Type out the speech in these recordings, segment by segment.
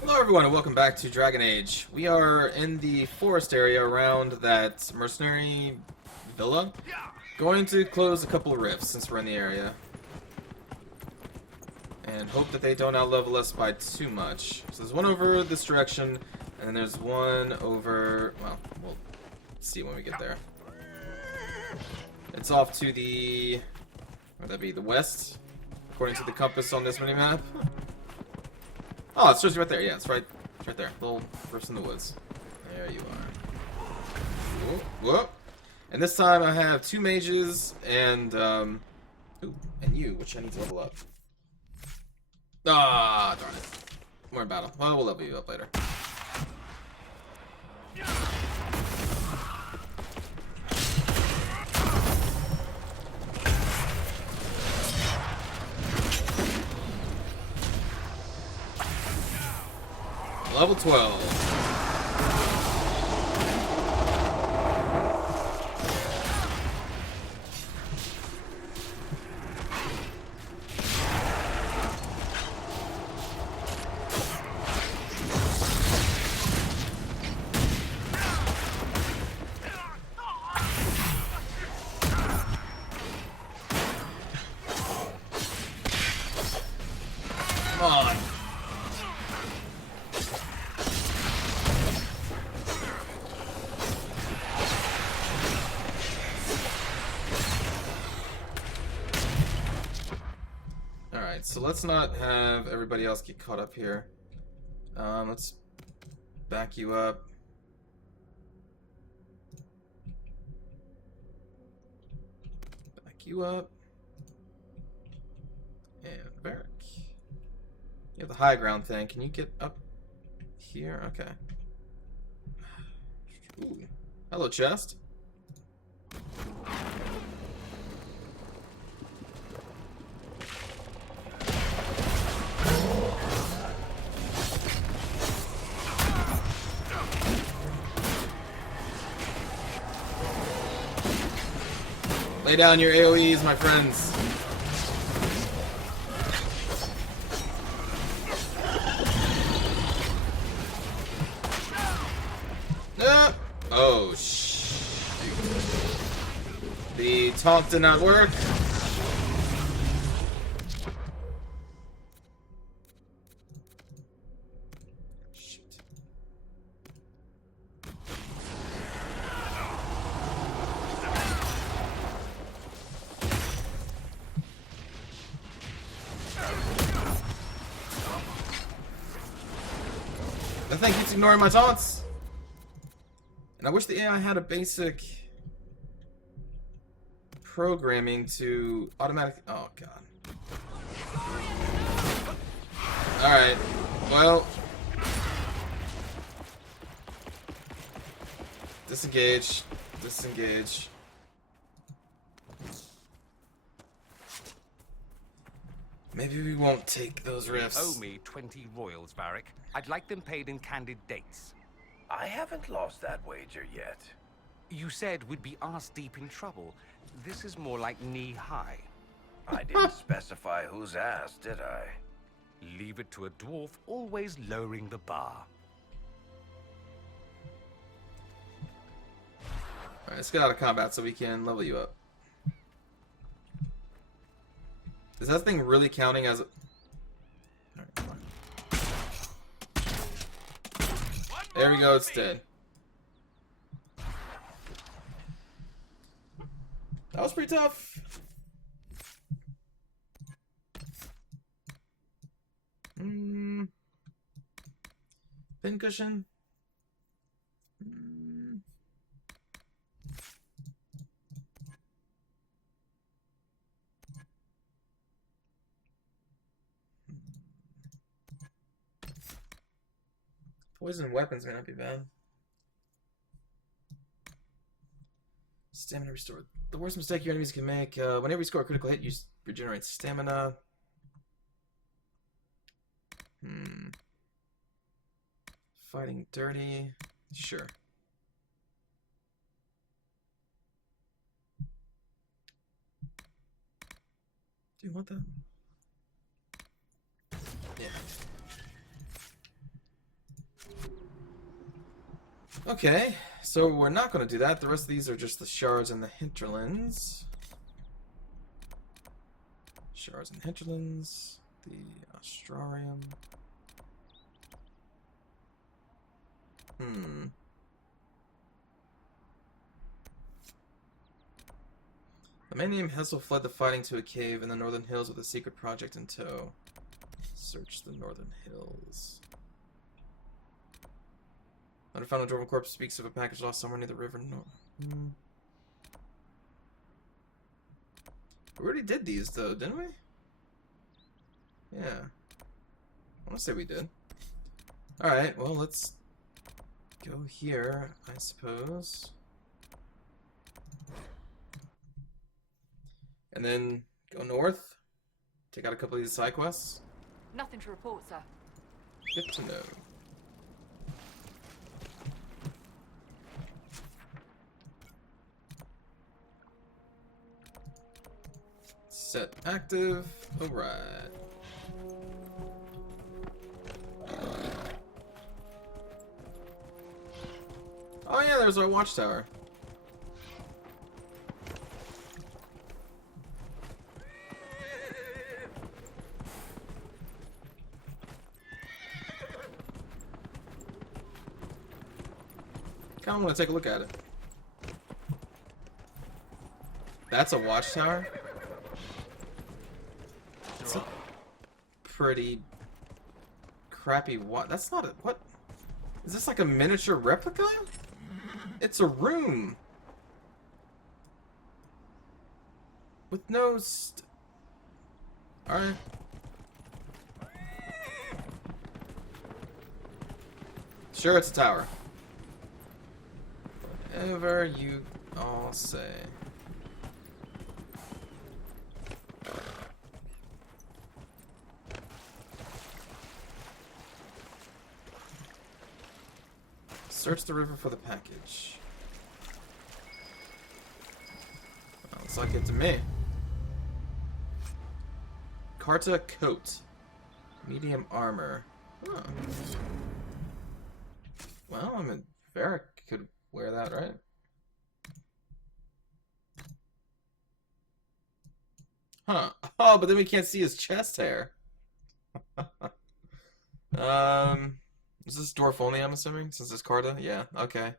Hello everyone and welcome back to Dragon Age. We are in the forest area around that mercenary villa. Going to close a couple of rifts since we're in the area. And hope that they don't outlevel us by too much. So there's one over this direction, and then there's one over... well, we'll see when we get there. It's off to the... where'd that be? The west? According to the compass on this mini-map. Oh, it's just right there. Yeah, it's right there. Little rifts in the woods. There you are. Whoop, whoop. And this time I have two mages and ooh, and you, which I need to level up. Ah, darn it. We're in battle. Well, we'll level you up later. Level 12. Come on. Alright, so let's not have everybody else get caught up here. Let's back you up. Back you up. And Varric. You have the high ground thing. Can you get up here? Okay. Ooh. Hello, chest. Lay down your AoEs, my friends. Oh, shoot. The taunt did not work. Shoot. That thing keeps ignoring my taunts. And I wish the AI had a basic programming to automatic. Oh god. Alright. Well. Disengage. Disengage. Maybe we won't take those rifts. Owe me 20 royals, Varric. I'd like them paid in candid dates. I haven't lost that wager yet. You said we'd be ass-deep in trouble. This is more like knee-high. I didn't specify whose ass, did I? Leave it to a dwarf, always lowering the bar. Alright, let's get out of combat so we can level you up. Is that thing really counting as a... Alright, come on. There we go, it's dead. That was pretty tough. Pincushion. Poison weapons may not be bad. Stamina restored. The worst mistake your enemies can make. Whenever you score a critical hit, you regenerate stamina. Fighting dirty. Sure. Do you want that? Yeah. Okay, so we're not going to do that. The rest of these are just the shards and the hinterlands. Shards and hinterlands. The Astrarium. A man named Hessel fled the fighting to a cave in the northern hills with a secret project in tow. Search the northern hills. Under found a dwarven corpse speaks of a package lost somewhere near the river. We already did these though, didn't we? Yeah. I want to say we did. Alright, well, let's go here, I suppose. And then go north. Take out a couple of these side quests. Nothing to report, sir. Good to know. Set active. Alright. Oh yeah, there's our watchtower. Kinda wanna take a look at it. That's a watchtower? It's a pretty crappy that's not a what? Is this like a miniature replica? It's a room with no Alright. Sure, it's a tower. Whatever you all say. Search the river for the package. Well, looks like it to me. Carta coat. Medium armor. Huh. Well, I mean, Varric could wear that, right? Huh. Oh, but then we can't see his chest hair. Is this dwarf only, I'm assuming? Since it's Carta? Yeah, okay.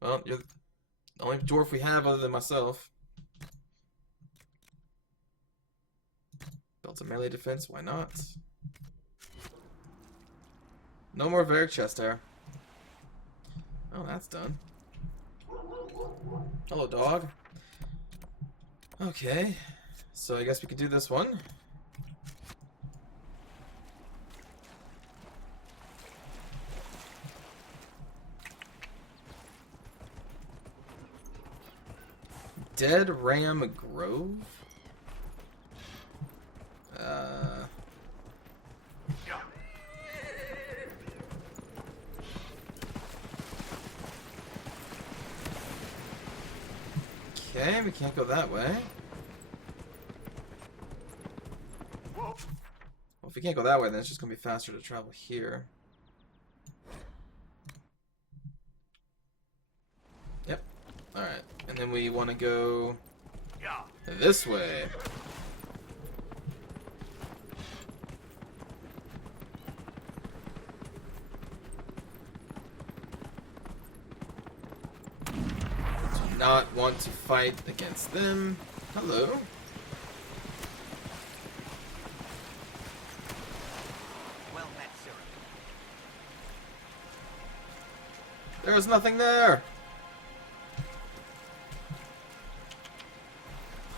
Well, you're the only dwarf we have other than myself. Built a melee defense, why not? No more Varric chest hair. Oh, that's done. Hello, dog. Okay, so I guess we could do this one. Dead Ram Grove? Okay, we can't go that way. Well, if we can't go that way, then it's just gonna be faster to travel here. Yep. Alright. And then we want to go this way. Do not want to fight against them. Hello. Well met, sir. There's nothing there.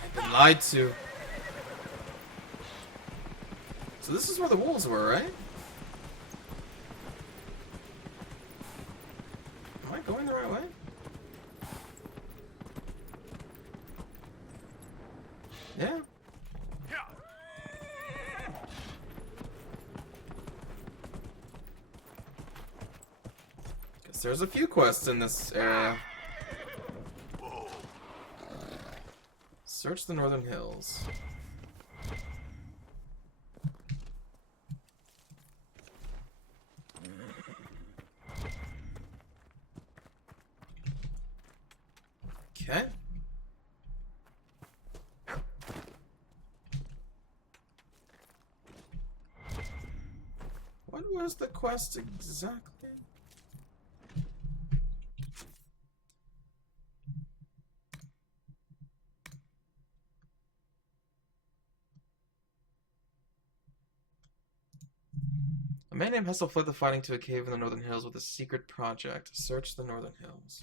I've been lied to. So this is where the wolves were, right? Am I going the right way? Yeah. Guess there's a few quests in this area. Search the northern hills. What was the quest exactly? A man named Hustle fled the fighting to a cave in the Northern Hills with a secret project. Search the Northern Hills.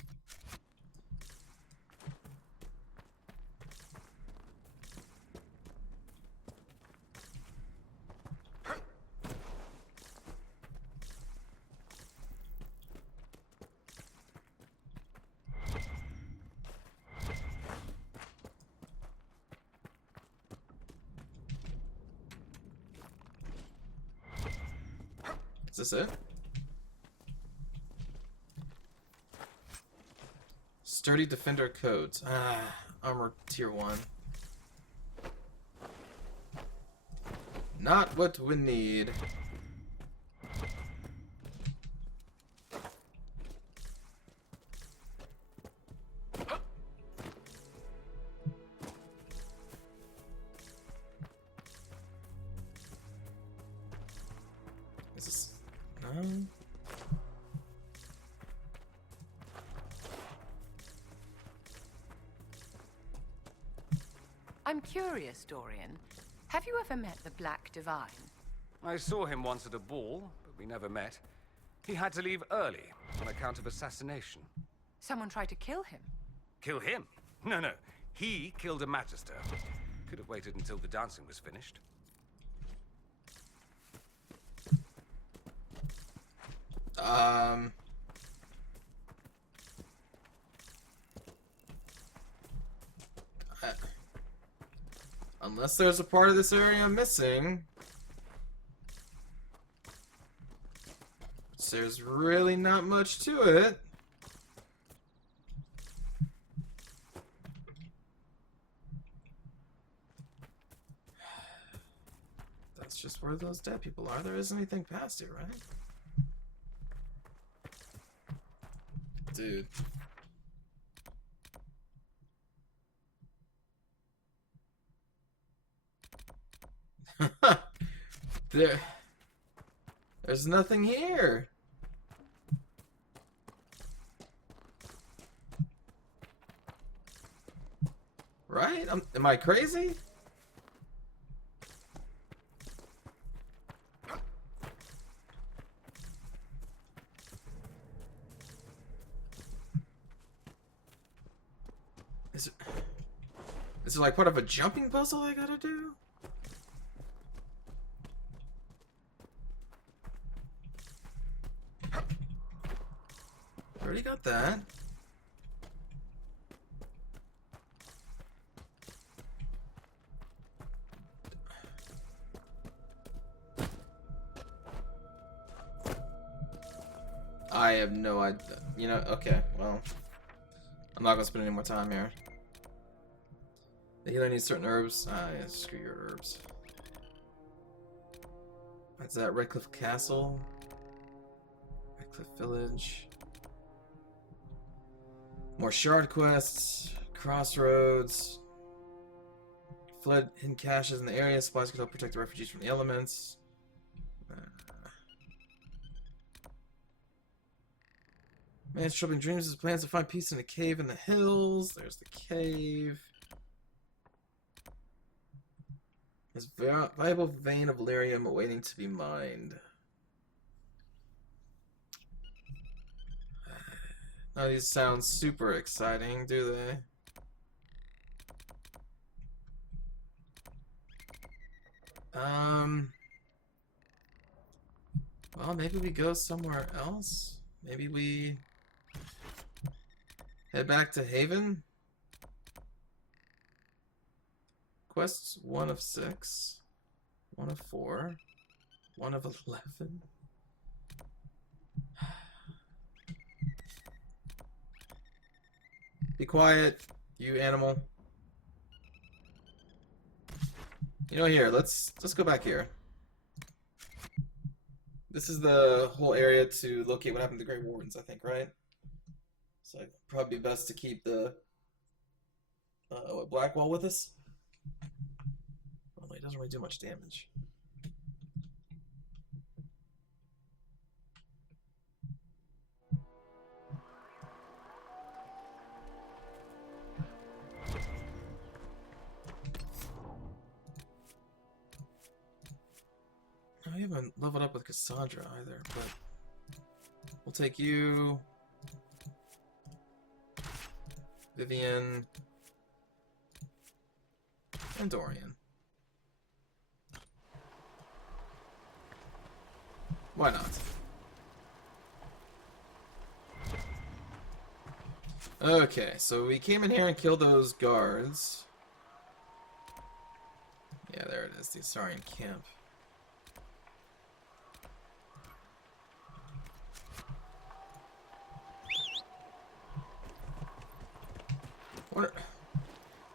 Is this it? Sturdy Defender Codes. Ah, Armor Tier 1. Not what we need. Is this... No? I'm curious, Dorian. Have you ever met the Black Divine? I saw him once at a ball, but we never met. He had to leave early on account of assassination. Someone tried to kill him. Kill him? No. He killed a magister. Could have waited until the dancing was finished. Unless there's a part of this area I'm missing. There's really not much to it. That's just where those dead people are. There isn't anything past it, right? Dude. There's nothing here. Right? Am I crazy? Is it like part of a jumping puzzle I gotta do? Already got that. I have no idea. You know, okay, well. I'm not gonna spend any more time here. The healer needs certain herbs. Ah, yeah, screw your herbs. What's that? Redcliffe Castle? Redcliffe Village. More shard quests. Crossroads. Fled hidden caches in the area. Supplies can help protect the refugees from the elements. Man's troubling dreams. His plans to find peace in a cave in the hills. There's the cave. His valuable vein of lyrium waiting to be mined. None of these sound super exciting, do they? Well, maybe we go somewhere else. Maybe we head back to Haven. Quests 1 of 6, 1 of 4, 1 of 11. Be quiet, you animal. You know, here, let's go back here. This is the whole area to locate what happened to the Grey Wardens, I think, right? So probably best to keep the Blackwall with us. Well, he doesn't really do much damage. with Cassandra either, but we'll take you, Vivian, and Dorian. Why not? Okay, so we came in here and killed those guards. Yeah, there it is, the Asarian camp.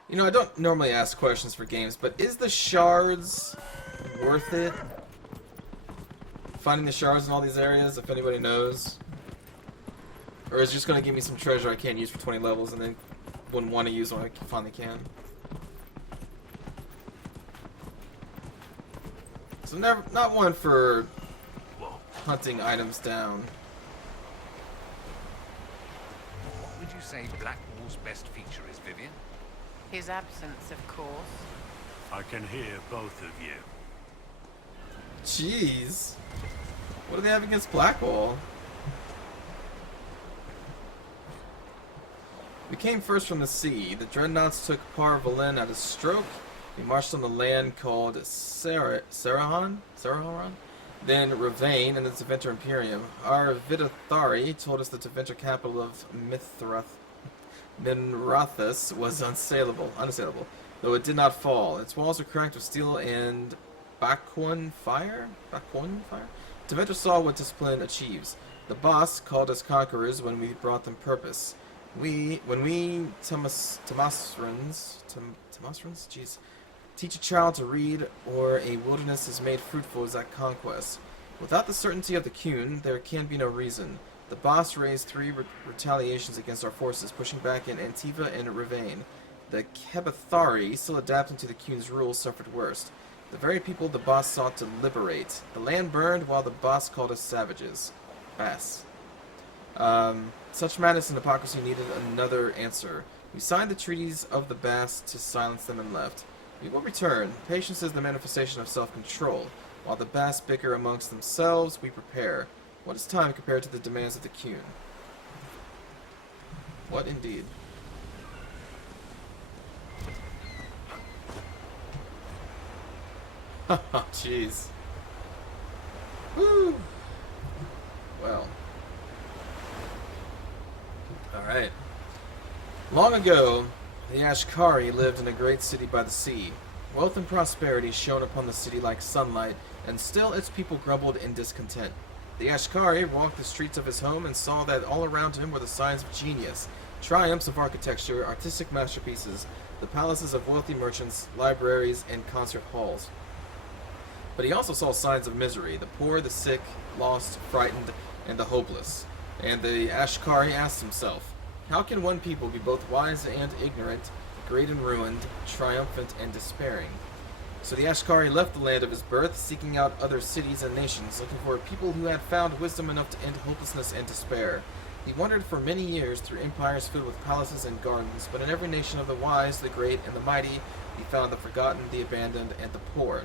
You know, I don't normally ask questions for games, but is the shards worth it? Finding the shards in all these areas, if anybody knows? Or is it just going to give me some treasure I can't use for 20 levels and then wouldn't want to use when I finally can? So not one for hunting items down. What would you say Blackwall's best feature is, Vivian? His absence, of course. I can hear both of you. Jeez. What do they have against Blackwall? We came first from the sea. The dreadnoughts took Par-Valen at a stroke. We marched on the land called Sarahan? Then Ravane and the Tevinter Imperium. Our Vidathari told us the Tevinter capital of Minrathus was unassailable, though it did not fall. Its walls were cracked with steel and Bakwun fire? Tevinter saw what discipline achieves. The boss called us conquerors when we brought them purpose. When we Tamasrans, jeez, teach a child to read or a wilderness is made fruitful as that conquest. Without the certainty of the Qun, there can be no reason. The boss raised 3 retaliations against our forces, pushing back in Antiva and Ravane. The Kebathari, still adapting to the Qun's rules, suffered worst. The very people the boss sought to liberate. The land burned while the boss called us savages. Bass. Such madness and hypocrisy needed another answer. We signed the treaties of the Bass to silence them and left. We will return. Patience is the manifestation of self-control. While the Bass bicker amongst themselves, we prepare. What is time compared to the demands of the Qun? What indeed? Haha, jeez. Woo! Well. Alright. Long ago, the Ashkari lived in a great city by the sea. Wealth and prosperity shone upon the city like sunlight, and still its people grumbled in discontent. The Ashkari walked the streets of his home and saw that all around him were the signs of genius, triumphs of architecture, artistic masterpieces, the palaces of wealthy merchants, libraries, and concert halls. But he also saw signs of misery, the poor, the sick, lost, frightened, and the hopeless. And the Ashkari asked himself, how can one people be both wise and ignorant, great and ruined, triumphant and despairing? So the Ashkari left the land of his birth, seeking out other cities and nations, looking for a people who had found wisdom enough to end hopelessness and despair. He wandered for many years through empires filled with palaces and gardens, but in every nation of the wise, the great, and the mighty, he found the forgotten, the abandoned, and the poor.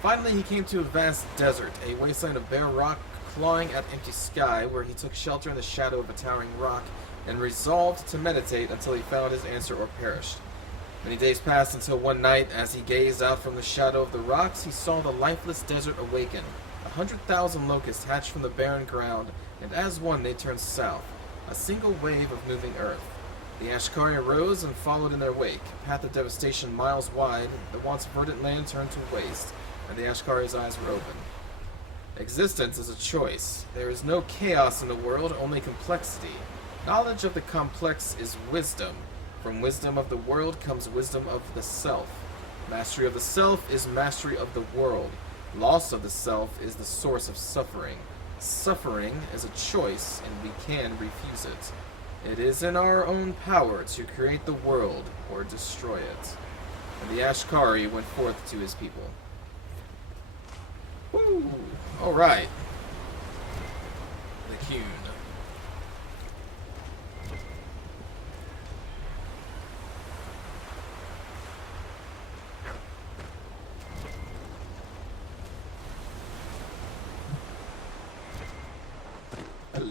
Finally, he came to a vast desert, a wasteland of bare rock, clawing at empty sky, where he took shelter in the shadow of a towering rock, and resolved to meditate until he found his answer or perished. Many days passed until one night, as he gazed out from the shadow of the rocks, he saw the lifeless desert awaken. 100,000 locusts hatched from the barren ground, and as one they turned south, a single wave of moving earth. The Ashkari arose and followed in their wake, a path of devastation miles wide. The once verdant land turned to waste, and the Ashkari's eyes were open. Existence is a choice. There is no chaos in the world, only complexity. Knowledge of the complex is wisdom. From wisdom of the world comes wisdom of the self. Mastery of the self is mastery of the world. Loss of the self is the source of suffering. Suffering is a choice, and we can refuse it. It is in our own power to create the world or destroy it. And the Ashkari went forth to his people. Woo! Alright. The Qun.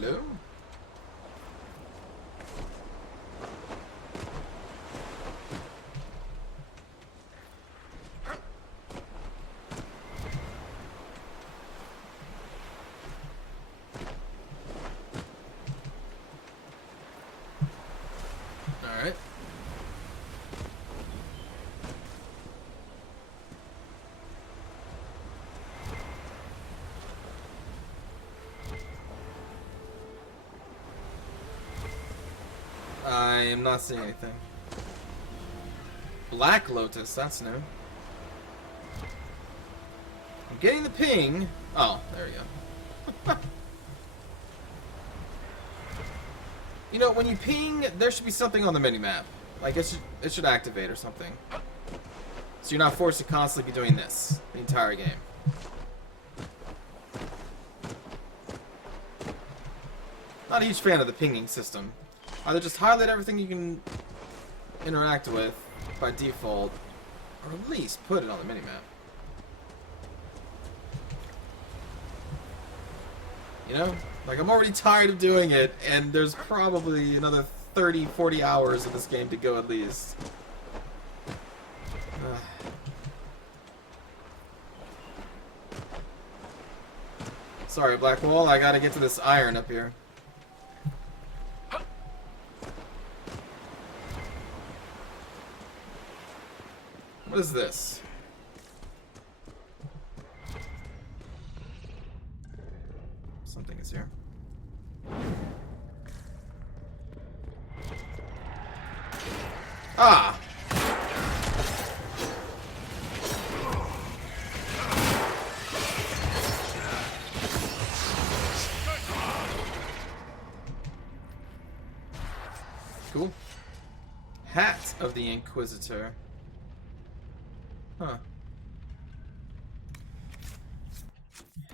Hello? Alright. I am not seeing anything. Black Lotus, that's new. I'm getting the ping. Oh, there we go. You know, when you ping, there should be something on the minimap. Like, it should activate or something. So you're not forced to constantly be doing this the entire game. Not a huge fan of the pinging system. Either just highlight everything you can interact with by default, or at least put it on the minimap. You know? Like, I'm already tired of doing it, and there's probably another 30, 40 hours of this game to go at least. Sorry, Black Wall, I gotta get to this iron up here. What is this? Something is here. Ah! Cool. Hat of the Inquisitor. Huh.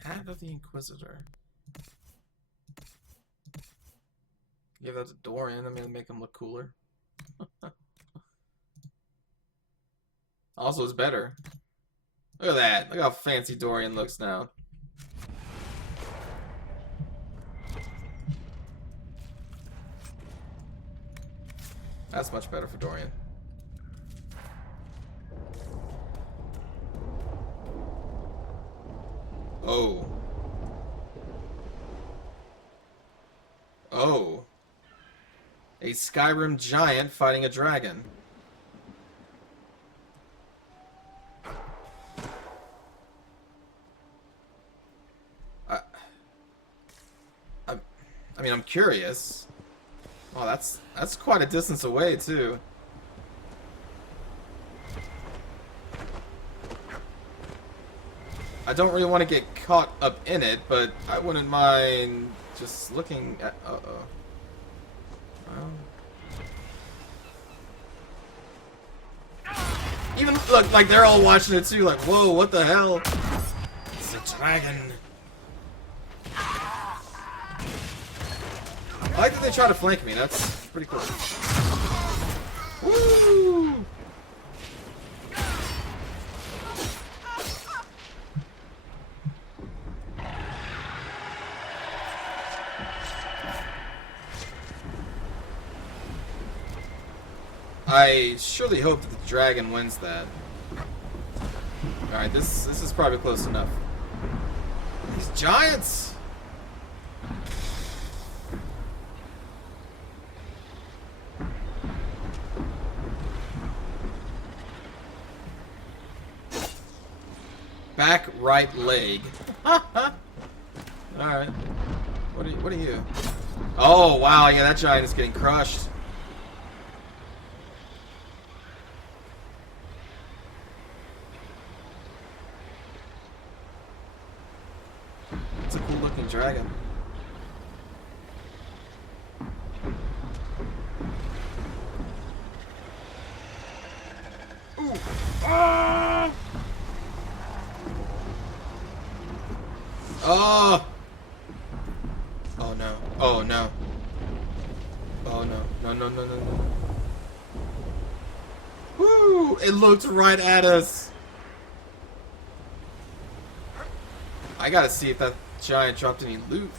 Hat of the Inquisitor. Give that to Dorian. I mean, make him look cooler. Also, it's better. Look at that. Look how fancy Dorian looks now. That's much better for Dorian. Oh. Oh. A Skyrim giant fighting a dragon. I mean, I'm curious. Oh, that's quite a distance away, too. I don't really want to get caught up in it, but I wouldn't mind just looking at... Uh-oh. Even, look, like, they're all watching it, too. Like, whoa, what the hell? It's a dragon. I like that they try to flank me. That's pretty cool. Woo! I surely hope that the dragon wins that. Alright, this is probably close enough. These giants! Back right leg. Alright. What are you? Oh wow, yeah, that giant is getting crushed. It's a cool looking dragon. Ooh. Ah! Oh! Oh no. Oh no. Oh no. No, no, no, no, no. Woo! It looked right at us. I gotta see if that giant dropped any loot.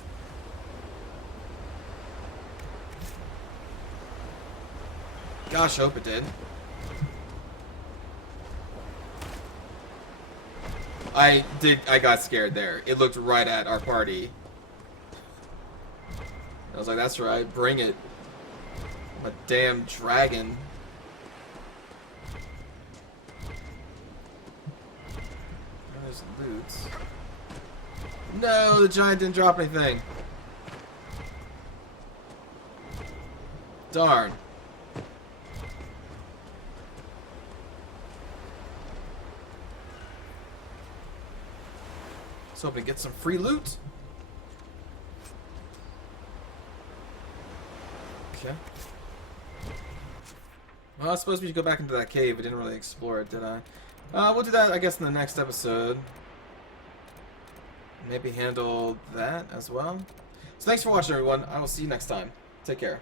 Gosh, I hope it did. I got scared there. It looked right at our party. I was like, that's right, bring it. I'm a damn dragon. There's loot. No, the giant didn't drop anything. Darn. Let's hope we get some free loot. Okay. Well, I suppose we should go back into that cave. We didn't really explore it, did I? We'll do that, I guess, in the next episode. Maybe handle that as well. So thanks for watching, everyone. I will see you next time. Take care.